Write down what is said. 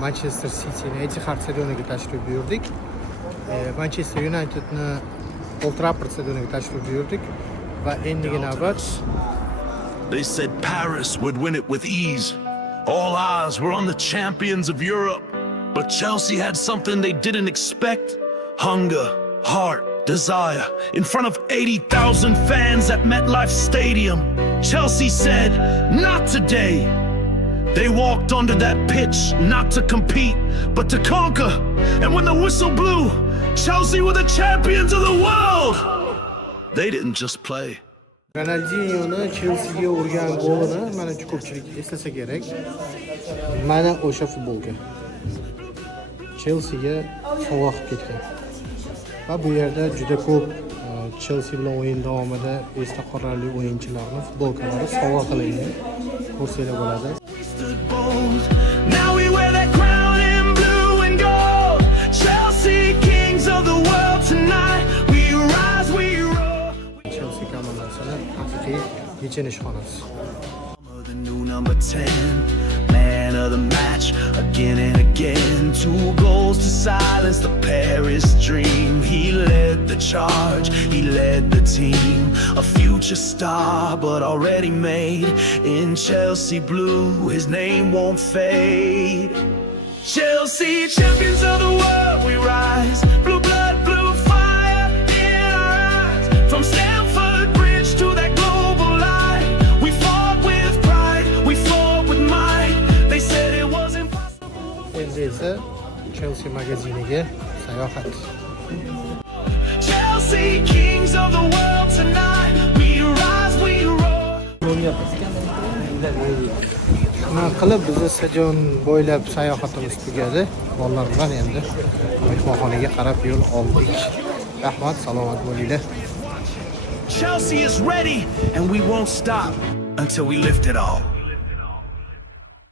Manchester City'ni Etihad stadioniga tashrif buyurdik. Manchester United'ni Old Trafford stadioniga tashrif buyurdik va endigi navbat. They said Paris would win it with ease. All eyes were on the champions of Europe. But Chelsea had something they didn't expect. Hunger, heart, desire. In front of 80,000 fans at MetLife Stadium, Chelsea said, not today. They walked onto that pitch not to compete, but to conquer. And when the whistle blew, Chelsea were the champions of the world. They didn't just play. Ronaldinho'ni Chelsea'ga urgan golini mana shu ko'pchilik eslasa kerak. Mana o'sha futbolka. Chelsea'ga sovg'a qilib ketgan. Va bu yerda juda ko'p Chelsea bilan o'yin davomida esda qolarli o'yinchilarning futbolkalari sovg'a qilingan. Ko'rsanglar bo'ladi. Now we wear that crown in blue and gold. Chelsea kings of the world tonight. We rise, we roar. Chelsea komandasining haqiqiy yechinish xonasi. The new number 10, man of the match, again and again. 2 goals to silence the Paris dream. He led the charge, he led the team. A future star, but already made. In Chelsea blue, his name won't fade. Chelsea, champions of the world, we rise. Blue blood, blue fire in our eyes. From Stamford Bridge to that global light, we fought with pride, we fought with might. They said it was impossible. Endi esa Chelsea magaziniga sayohat. Chelsea kings of the world tonight. We rise, we roar. Shuna qilib biz stadion bo'ylab sayohatimiz tugadi. Bolalar bilan endi mehmonxonaga qarab yo'l oldik. Rahmat, salomat bo'linglar. Chelsea is ready and we won't stop until we lift it all.